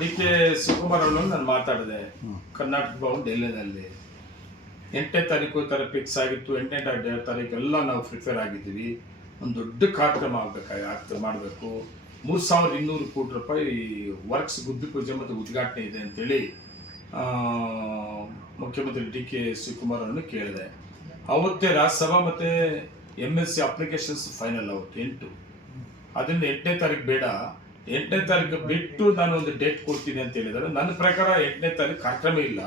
D K Shivakumar ಅವರನ್ನು ನಾನು ಮಾತಾಡಿದೆ ಕರ್ನಾಟಕ ಭವನ್ ಡೆಲ್ಲಿನಲ್ಲಿ 8ನೇ ತಾರೀಕು ಥರ ಫಿಕ್ಸ್ ಆಗಿತ್ತು. 8ನೇ ತಾರೀಕು ಎಲ್ಲ ನಾವು ಪ್ರಿಪೇರ್ ಆಗಿದ್ದೀವಿ. ಒಂದು ದೊಡ್ಡ ಕಾರ್ಯಕ್ರಮ ಮಾಡಬೇಕು. 3200 ಕೋಟಿ ರೂಪಾಯಿ ವರ್ಕ್ಸ್ ಗುದ್ದಿ ಪೂಜೆ ಮತ್ತು ಉದ್ಘಾಟನೆ ಇದೆ ಅಂತೇಳಿ ಮುಖ್ಯಮಂತ್ರಿ ಡಿ ಕೆ ಶಿವಕುಮಾರ್ ಅವರನ್ನು ಕೇಳಿದೆ. ಅವತ್ತೇ ರಾಜ್ಯಸಭಾ ಮತ್ತು MSc ಅಪ್ಲಿಕೇಶನ್ಸ್ ಫೈನಲ್ ಅವತ್ತು 8. ಅದರಿಂದ 8ನೇ ತಾರೀಕು ಬೇಡ, 8ನೇ ತಾರೀಕು ಬಿಟ್ಟು ನಾನು ಒಂದು ಡೇಟ್ ಕೊಡ್ತೀನಿ ಅಂತ ಹೇಳಿದ್ದಾರೆ. ನನ್ನ ಪ್ರಕಾರ 8ನೇ ತಾರೀಕು ಕಾರ್ಯಕ್ರಮ ಇಲ್ಲ,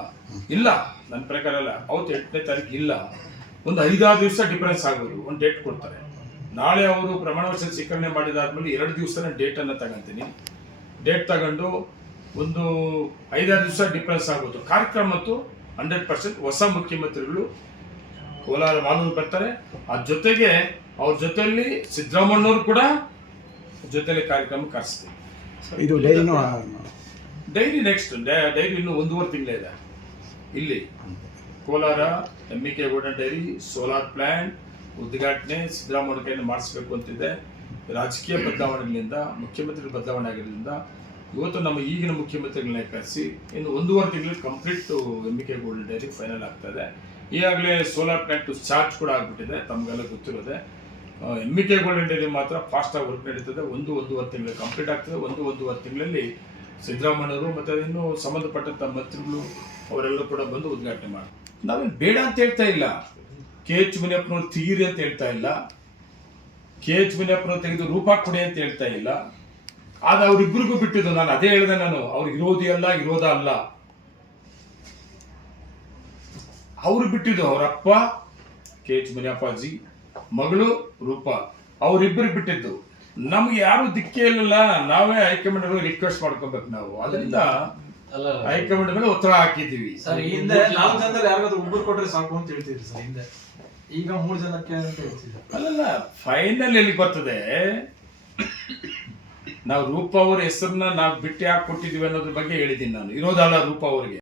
ನನ್ನ ಪ್ರಕಾರ ಅಲ್ಲ. ಅವತ್ತು 8ನೇ ತಾರೀಕು ಇಲ್ಲ, ಒಂದು 5-6 ದಿವಸ ಡಿಫರೆನ್ಸ್ ಆಗ್ಬೋದು. ಒಂದು ಡೇಟ್ ಕೊಡ್ತಾರೆ. ನಾಳೆ ಅವರು ಪ್ರಮಾಣ ವಚನ ಸ್ವೀಕರಣೆ ಮಾಡಿದಾದ್ಮೇಲೆ 2 ದಿವಸ ಡೇಟನ್ನು ತಗೊಂತೀನಿ. ಡೇಟ್ ತಗೊಂಡು ಒಂದು 5-6 ದಿವಸ ಡಿಫರೆನ್ಸ್ ಆಗ್ಬೋದು. ಕಾರ್ಯಕ್ರಮ ಮತ್ತು 100% ಹೊಸ ಮುಖ್ಯಮಂತ್ರಿಗಳು ಕೋಲಾರ ಮಾಲೂರು ಬರ್ತಾರೆ. ಆ ಜೊತೆಗೆ ಅವ್ರ ಜೊತೆಯಲ್ಲಿ ಸಿದ್ದರಾಮಯ್ಯನವರು ಕೂಡ ಜೊತೆಲಿ ಕಾರ್ಯಕ್ರಮ ಕರೆಸ್ತೀವಿ. ಇದು ಡೈರಿ ನೆಕ್ಸ್ಟ್ ಡೈರಿ ಇನ್ನು 1.5 ತಿಂಗಳೇ ಇದೆ. ಇಲ್ಲಿ Kolar MK golden dairy solar plant ಉದ್ಘಾಟನೆ ಸಿದ್ದರಾಮಯ್ಯ ಕೈಯಲ್ಲಿ ಮಾಡಿಸ್ಬೇಕು ಅಂತಿದೆ. ರಾಜಕೀಯ ಬದಲಾವಣೆಗಳಿಂದ, ಮುಖ್ಯಮಂತ್ರಿ ಬದಲಾವಣೆ ಆಗಿರೋದ್ರಿಂದ ಇವತ್ತು ನಮ್ಮ ಈಗಿನ ಮುಖ್ಯಮಂತ್ರಿಗಳನ್ನ ಕರೆಸಿ ಇನ್ನು 1.5 ತಿಂಗಳಲ್ಲಿ complete MK golden dairy final ಆಗ್ತದೆ. ಈಗಾಗಲೇ ಸೋಲಾರ್ ಪ್ಲಾಂಟ್ ಚಾರ್ಜ್ ಕೂಡ ಆಗಿಬಿಟ್ಟಿದೆ, ತಮಗೆಲ್ಲ ಗೊತ್ತಿರೋದೆ. MK ಗೋಲ್ಡನ್ ಡೈರಿ ಮಾತ್ರ ಫಾಸ್ಟಾಗಿ ವರ್ಕ್ ನಡೀತದೆ. 1-1.5 ತಿಂಗಳು ಕಂಪ್ಲೀಟ್ ಆಗ್ತದೆ. 1-1.5 ತಿಂಗಳಲ್ಲಿ ಸಿದ್ದರಾಮಯ್ಯವರು ಮತ್ತು ಇನ್ನು ಸಂಬಂಧಪಟ್ಟಂಥ ಮಂತ್ರಿಗಳು ಅವರೆಲ್ಲರೂ ಕೂಡ ಬಂದು ಉದ್ಘಾಟನೆ ಮಾಡಿ. ನಾವೇನು ಬೇಡ ಅಂತ ಹೇಳ್ತಾ ಇಲ್ಲ. KH ಮುನಿಯಪ್ಪನವ್ರು ತೀರಿ ಅಂತ ಹೇಳ್ತಾ ಇಲ್ಲ. KH ಮುನಿಯಪ್ಪನವ್ರು ತೆಗೆದು ರೂಪ ಕೊಡಿ ಅಂತ ಹೇಳ್ತಾ ಇಲ್ಲ. ಆಗ ಅವರಿಬ್ಬರಿಗೂ ಬಿಟ್ಟಿದ್ದು. ನಾನು ಅದೇ ಹೇಳಿದೆ, ನಾನು ಅವ್ರು ವಿರೋಧ ಅಲ್ಲ, ಅವ್ರು ಬಿಟ್ಟಿದ್ದು. ಅವರಪ್ಪ KH ಮುನಿಯಪ್ಪಾಜಿ, ಮಗಳು ರೂಪ, ಅವರಿಬ್ಬರಿಗೆ ಬಿಟ್ಟಿದ್ದು. ನಮ್ಗೆ ಯಾರು ದಿಕ್ಕೇ ಇಲ್ಲ. ನಾವೇ ಹೈಕಮಾಂಡ್ ರಿಕ್ವೆಸ್ಟ್ ಮಾಡ್ಕೋಬೇಕು. ನಾವು ಅದರಿಂದ ಹೈಕಮಾಂಡ್ ಮೇಲೆ ಒತ್ತಡ ಹಾಕಿದ್ದೀವಿ. ಸರ್, ಹಿಂದೆ 4 ಜನದಲ್ಲಿ ಯಾರಿಗಾದ್ರೂ ಒಬ್ಬರು ಕೊಟ್ರೆ ಸಾಕು ಅಂತ ಹೇಳ್ತಿದ್ರಿ ಸರ್. ಹಿಂದೆ ಈಗ 3 ಜನಕ್ಕೆ ಅಂತ ಹೇಳ್ತಿದ್ರು. ಅಲ್ಲಲ್ಲ, ಫೈನಲ್ ಎಲ್ಲಿ ಬರ್ತದೆ? ನಾವು ರೂಪ ಅವರ ಹೆಸರನ್ನ ನಾವು ಬಿಟ್ಟು ಯಾಕೆ ಕೊಟ್ಟಿದ್ದೀವಿ ಅನ್ನೋದ್ರ ಬಗ್ಗೆ ಹೇಳಿದ್ದೀನಿ ನಾನು. ಇರೋದಲ್ಲ ರೂಪ ಅವರಿಗೆ.